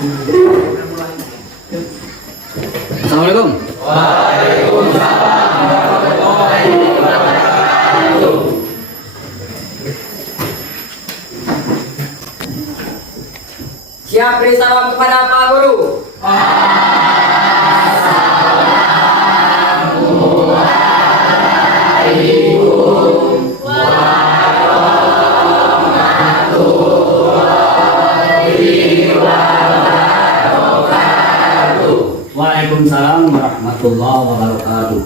Assalamualaikum. Waalaikumsalam warahmatullahi wabarakatuh. Siap beri salam kepada Pak Guru. Waalaikumsalam warahmatullahi wabarakatuh.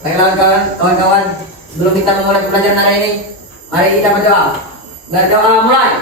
Baiklah kawan-kawan, sebelum kita memulai pembelajaran hari ini, mari kita berdoa. Berdoa mulai.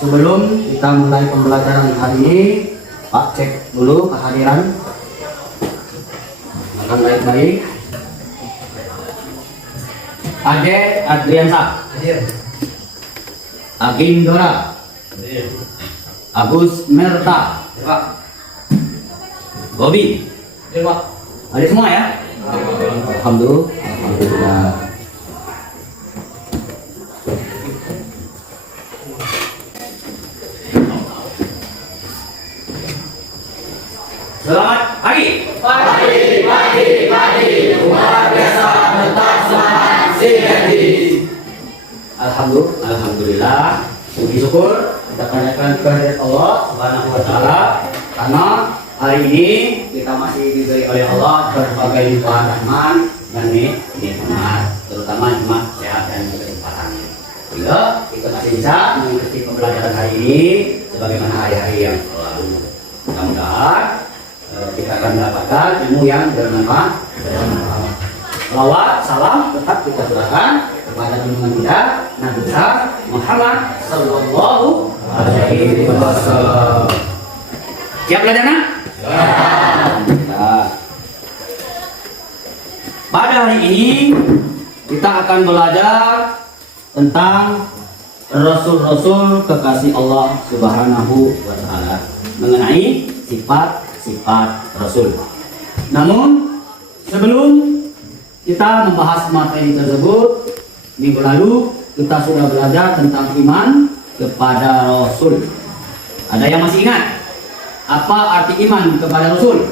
Sebelum kita mulai pembelajaran hari ini, Pak cek dulu kehadiran. Makan baik-baik. Ade Adriansa. Hadir. Agim Dora. Hadir. Agus Merta. Pak. Bobby. Hadir, Pak. Ada semua ya? Alhamdulillah. Alhamdulillah. Selamat pagi. Pagi. Luar biasa. Tetap semangat. Sinergi. Alhamdulillah. Puji syukur kita panjatkan kehadirat Allah Subhanahu wa taala karena hari ini kita masih diberi oleh Allah berbagai limpahan rahmat dan nikmat, terutama nikmat sehat dan kesehatan. Sehingga kita masih bisa mengikuti pembelajaran hari ini sebagaimana hari-hari yang lalu. Mudah-mudahan kita akan mendapatkan ilmu yang bermanfaat. Salawat, salam tetap kita serahkan kepada junjungan kita Nabi besar Muhammad Sallallahu Alaihi Wasallam. Siap belajarnya? Siap. Pada hari ini kita akan belajar tentang Rasul-Rasul kekasih Allah Subhanahu wa taala mengenai sifat-sifat Rasul. Namun sebelum kita membahas materi tersebut, minggu lalu kita sudah belajar tentang iman kepada Rasul. Ada yang masih ingat apa arti iman kepada Rasul?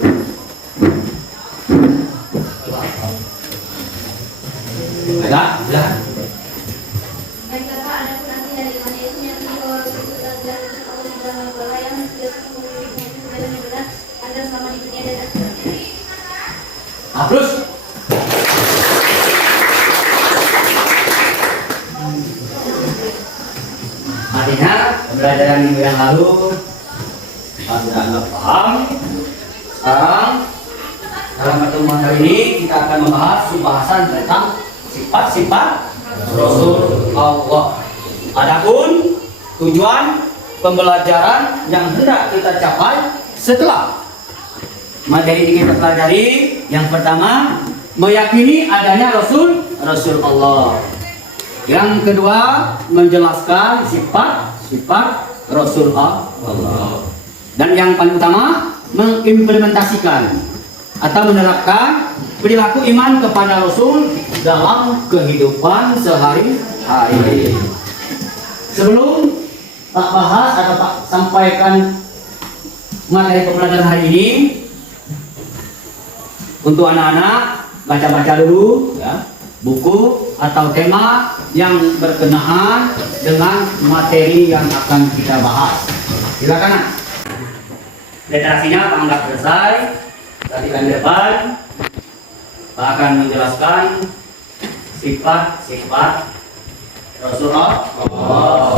Ada? Ya. Baiklah Pak, ada pun arti dari iman yaitu meyakini bahwa Rasul dan Allah sudah membawa yang tidak memiliki kebenaran yang benar ada selama di dunia dan akhirat. Terus artinya pembelajaran minggu yang lalu kita sudah anggap paham. Sekarang dalam pertemuan kali ini kita akan membahas pembahasan tentang sifat-sifat Rasul Allah. Adapun tujuan pembelajaran yang hendak kita capai setelah materi ini kita pelajari, yang pertama meyakini adanya Rasul Allah. Yang kedua menjelaskan sifat-sifat Rasul Allah. Dan yang paling utama mengimplementasikan atau menerapkan perilaku iman kepada Rasul dalam kehidupan sehari-hari. Sebelum tak bahas atau tak sampaikan materi pembelajaran hari ini, untuk anak-anak baca-baca dulu ya, buku atau tema yang berkenaan dengan materi yang akan kita bahas. Silakan. Literasinya panggap selesai. Perhatikan di depan. Pak akan menjelaskan sifat-sifat Rasulullah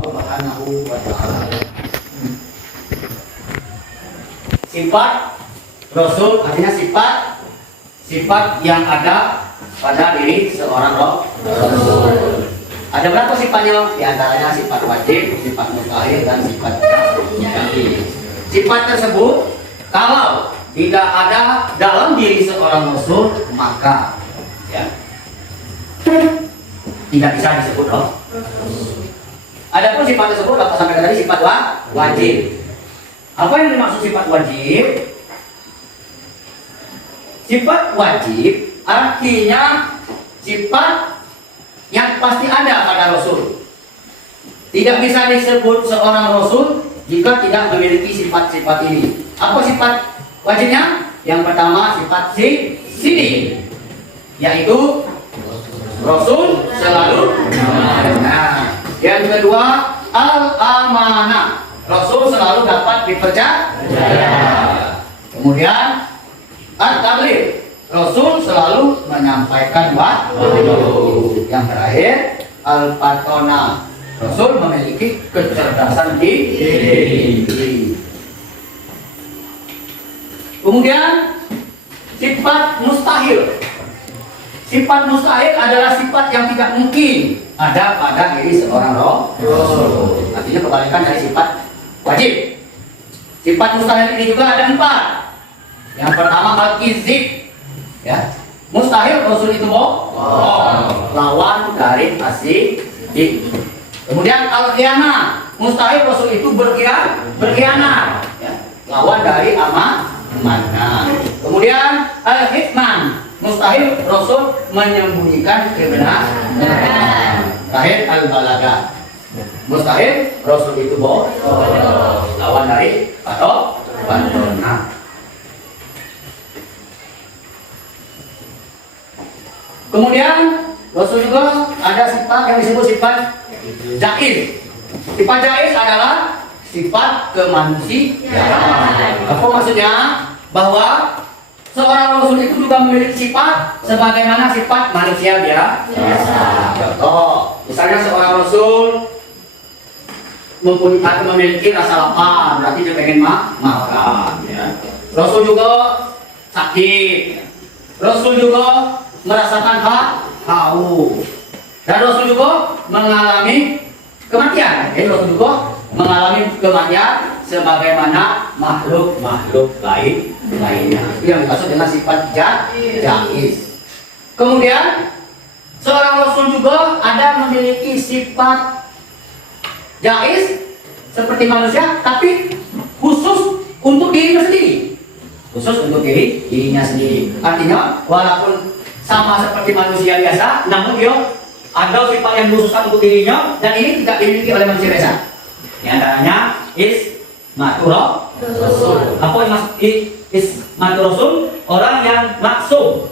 Subhanahu wa Ta'ala. Sifat Rasul artinya sifat yang ada pada diri seorang Rasul. Ada berapa sifatnya? Di antaranya sifat wajib, sifat mustahil, dan sifat jaiz. Sifat tersebut kalau tidak ada dalam diri seorang Rasul, maka ya, tidak bisa disebut Rasul. Adapun sifat tersebut dapat sampai tadi sifat wajib. Apa yang dimaksud sifat wajib? Sifat wajib artinya sifat yang pasti ada pada Rasul. Tidak bisa disebut seorang Rasul jika tidak memiliki sifat-sifat ini. Apa sifat wajibnya? Yang pertama sifat sini, yaitu Rasul selalu nah. Yang kedua al-amanah, Rasul selalu dapat dipercaya. Kemudian at-tabligh, Rasul selalu menyampaikan wahyu. Yang terakhir al-fatona, Rasul memiliki kecerdasan diri. Kemudian sifat mustahil. Sifat mustahil adalah sifat yang tidak mungkin ada pada diri seorang Rasul. Artinya kebalikan dari sifat wajib. Sifat mustahil ini juga ada 4. Yang pertama al-kizib, ya. Mustahil Rasul itu bohong, lawan dari asik. Kemudian al-khianah, mustahil Rasul itu berkhianat, ya. Lawan dari amanah. Kemudian al-hikman, mustahil Rasul menyembunyikan kebenaran. Terakhir al-balagah, mustahil Rasul itu bohong, lawan dari patona. Kemudian Rasul juga ada sifat yang disebut sifat jaiz. Sifat jaiz adalah sifat kemanusiaan. Apa maksudnya? Bahwa seorang Rasul itu juga memiliki sifat sebagaimana sifat manusia biasa. Contoh, misalnya seorang Rasul memiliki rasa lapar, berarti dia pengen makan. Ya. Rasul juga sakit. Rasul juga merasakan haus, dan Rasul juga mengalami kematian. Jadi Rasul juga mengalami kematian sebagaimana makhluk lainnya. Itu yang dimaksud dengan sifat jaiz. Kemudian seorang Rasul juga ada memiliki sifat jaiz seperti manusia, tapi khusus untuk dirinya sendiri. Khusus untuk dirinya sendiri. Artinya walaupun sama seperti manusia biasa, namun dia ada sifat yang dikhususkan untuk dirinya dan ini tidak dimiliki oleh manusia biasa. Di antaranya ismatur rasul. Apa ismatur rasul? Orang yang maksum.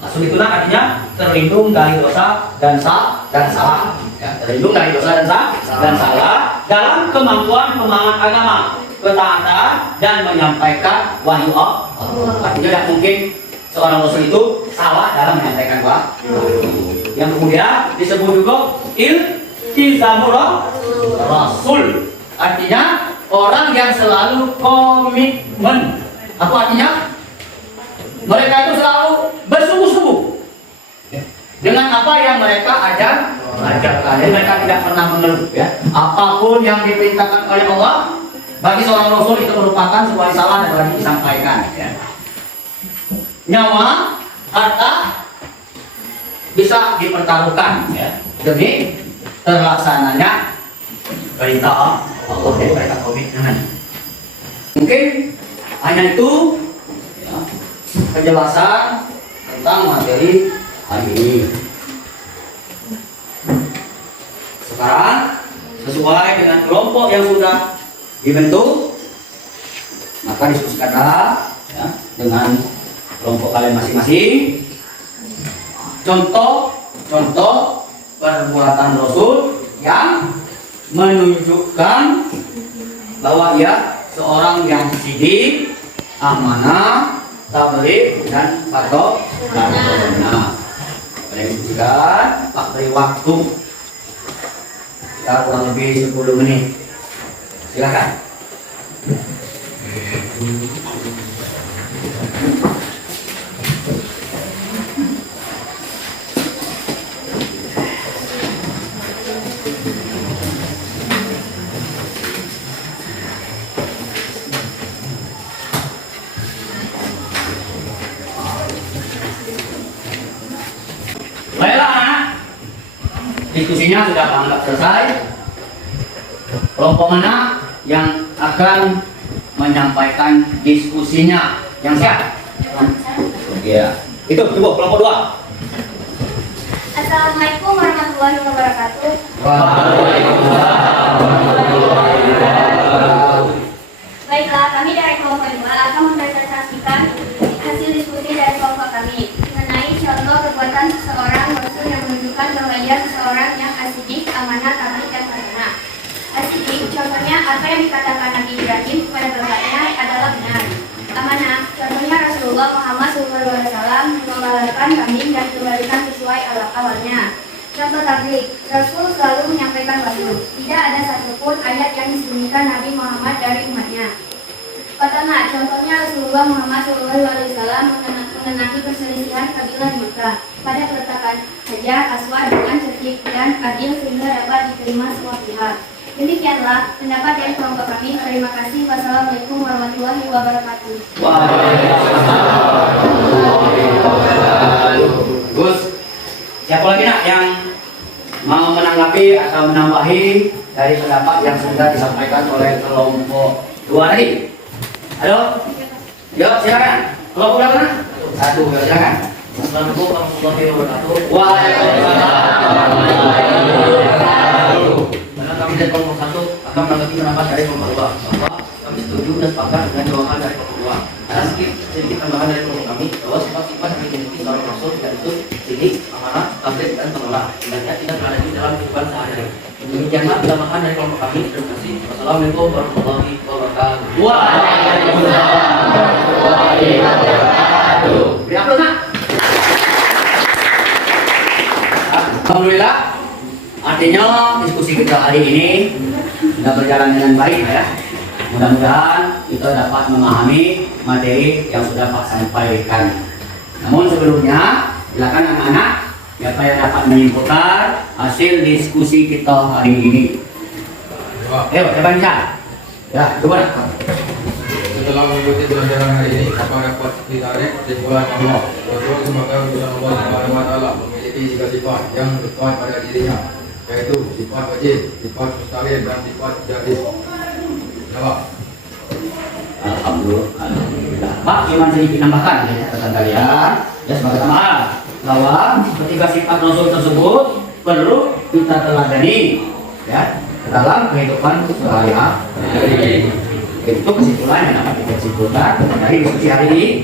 Maksum itu artinya terlindung dari dosa dan salah. Ya, terlindung dari dosa dan salah dalam kemampuan pemahaman agama, ketaatan dan menyampaikan wahyu Allah. Artinya tidak mungkin seorang Rasul itu salah dalam menyampaikan wahyu. Yang kemudian disebut juga iltizamur Rasul. Artinya orang yang selalu komitmen. Apa artinya? Mereka itu selalu bersungguh-sungguh dengan apa yang mereka ajarkan. Mereka tidak pernah mengeluh. Ya. Apapun yang diperintahkan oleh Allah, bagi seorang Rasul itu merupakan sebuah salah dan wajib disampaikan. Ya. Nyawa, harta bisa dipertaruhkan ya, demi terlaksananya perintah Allah dan perintah komitmen. Mungkin hanya itu ya, penjelasan tentang materi hari ini. Sekarang sesuai dengan kelompok yang sudah dibentuk, maka diskusikanlah ya, dengan kelompok kalian masing-masing. Contoh perbuatan Rasul yang menunjukkan bahwa ia seorang yang sidik, amanah, tabligh dan atau nah, boleh diskusikan. Pak beri waktu kita kurang lebih 10 menit. Silakan. Baiklah, diskusinya sudah anggap selesai. Kelompok mana yang akan menyampaikan diskusinya? Yang siap? Iya. Itu coba kelompok 2. Assalamualaikum warahmatullahi wabarakatuh. Baiklah, kami dari kelompok 2 akan mempresentasikan hasil diskusi dari kelompok kami mengenai contoh perbuatan seseorang Rasul yang menunjukkan bahwa ia seseorang yang asidik, amanah, tamak, dan amanah. Asidik, contohnya apa yang dikatakan Nabi Ibrahim kepada bapaknya adalah benar. Amanah, contohnya Rasulullah Muhammad SAW mengembalakan kambing dan kembalikan sesuai awalnya. Contoh tabligh, Rasul selalu menyampaikan wahyu. Tidak ada satupun ayat yang disembunyikan Nabi Muhammad dari umatnya. Pertama, contohnya Rasulullah Muhammad SAW mengenaki perselisihan kabilah di Mekah pada peletakan Hajar Aswad dengan cerdik dan adil sehingga dapat diterima semua pihak. Demikianlah pendapat dari kelompok kami. Terima kasih. Wassalamualaikum warahmatullahi wabarakatuh. Gus, siapa lagi nak yang mau menanggapi atau menambahi dari pendapat yang sudah disampaikan oleh kelompok 2 tadi? Halo? Yuk, silakan. Kelompok berapa nak? 1, yuk, silakan. Assalamualaikum warahmatullahi wabarakatuh. Waalaikumsalam. Karena kami dari kelompok 1 akan menanggapi pendapat dari kelompok 2 bahwa kami setuju dan sepakat dengan jawaban dari kelompok 2. Ada sedikit tambahan dari kelompok kami bahwa sifat-sifat yang dimiliki seorang rasul yaitu sidik, amanah, tabligh, dan penolak. Hendaknya tidak berada di dalam kehidupan sehari-hari. Demikianlah tambahan dari kelompok kami. Terima kasih. Wassalamualaikum warahmatullahi wabarakatuh. Waalaikumsalam warahmatullahi wabarakatuh. Beri aplaus nak. Alhamdulillah, artinya diskusi kita hari ini sudah berjalan dengan baik ya. Mudah-mudahan kita dapat memahami materi yang sudah Pak sampaikan. Namun sebelumnya, silakan anak-anak siapa yang dapat menyimpulkan hasil diskusi kita hari ini. Ayo, siapa yang bisa? Ya, coba. Setelah mengikuti pelajaran hari ini, apa dapat ditarik kesimpulan bahwa Rasul sebagai utusan Allah Subhanahu wa Ta'ala memiliki 3 sifat yang berkuat pada dirinya, yaitu sifat wajib, sifat mustahil, dan sifat jadis. Jawab. Alhamdulillah. Pak, cuma sedikit tambahkan ya catatan kalian. Ya sebagai tambahan bahwa ketiga sifat Rasul tersebut perlu kita teladani ya dalam kehidupan sehari-hari. Itu kesimpulan yang dapat kita simpulkan dari diskusi hari ini.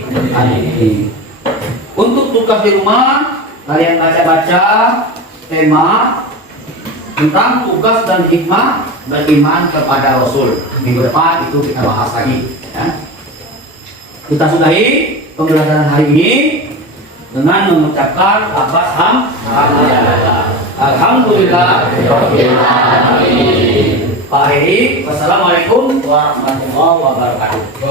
Untuk tugas di rumah, kalian baca-baca tema tentang tugas dan hikmah beriman kepada Rasul. Minggu depan itu kita bahas lagi. Ya. Kita sudahi pembelajaran hari ini dengan mengucapkan Alhamdulillah. Pak Heri, wassalamualaikum warahmatullahi wabarakatuh.